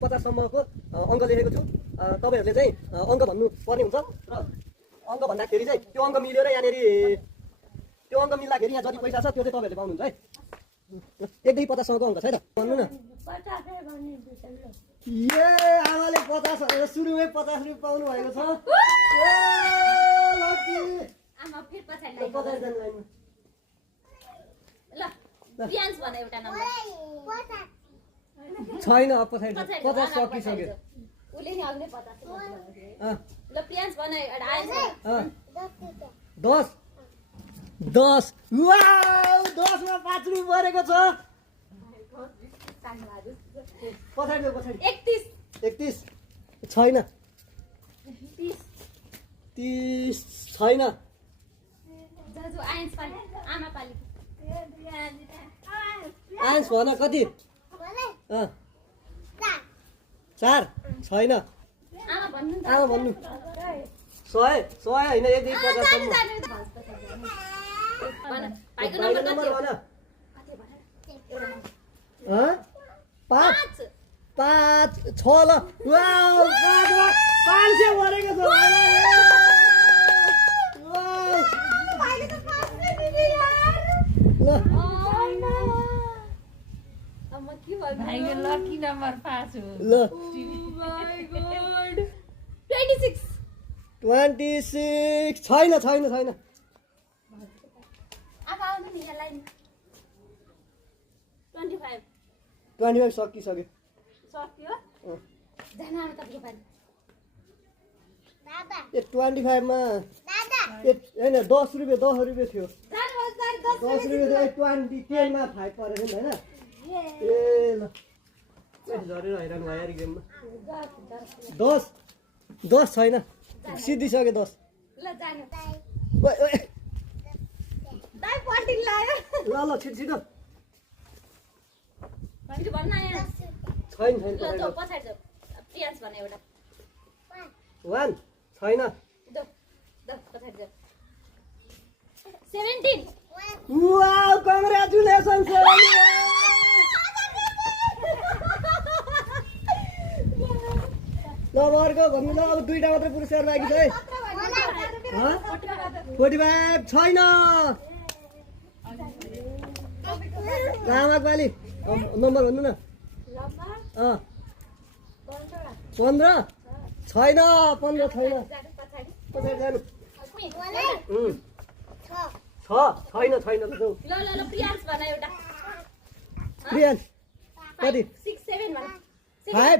50 सम्मको अङ्क लेखेको छु तपाईहरुले चाहिँ अङ्क भन्नु पर्ने हुन्छ र अङ्क भन्दाखेरि चाहिँ त्यो अङ्क मिलेर यहाँनेरि त्यो अङ्क मिल्दाखेरि यहाँ जति पैसा छ त्यो चाहिँ तपाईहरुले पाउनुहुन्छ है 1 देखि 50 सम्मको अङ्क छ है त भन्नु न ए आमाले 50 भनेर सुरुमै 50 रुपैयाँ पाउनु भएको छ ए लकी आमा फेरि पछाडी लाइन ल प्रियान्स भने एउटा नम्बर छैन पछाडी 50 सकिसक्यो उले नि अग्नै 50 ल प्रियान्स भने एउटा आएछ 10 वाउ 10 मा 5 रुपैयाँ परेको छ पछाडी 31 छैन 30 छैन दाजु आइन्स पाली आमा पाली आइन्स भन कति 4 छैन आमा भन्नु आमा भन्नु 100 होइन 1 देखि 50 सम्म भाइको नम्बर कति भन हो 5 6 ल वाउ 500 भरेको छ वाउ भाइले त 5 दिने यार ल अम्मा के भयो भाइको लकी नम्बर 5 हो ल ओ माय गॉड 26 छैन अब आउनु नि यहाँ लाइन 25 सकिसक्यो सक्यो जाना आमा तपाईको पाली ए 25 मा हैन 10 रुपैयाँ थियो जानुहोस् 10 रुपैयाँ थियो 10 मा 5 परेछ नि हैन ए ल झरेर हैरान भयो यार गेममा 10 छैन सिद्धिसक्यो 10 ल जानु ओइ दाइ पल्टी लायो ल छिटो फेरि भन्न आयो छैन ल त पछाडी जाऊ प्रियान्स भने एउटा 1 छैन द पछाडी जाऊ 17 वाउ कङ्ग्रेचुलेसन्स ल अर्को भन्नु ल अब दुईटा मात्र पुरस्कार बाँकी छ है 45 छैन लामा पाली नम्बर भन्नु न 15 छैन 15 छैन पछाडि जानु छैन ल प्रियान्स भने एउटा प्रियान्स कति 6 7 भने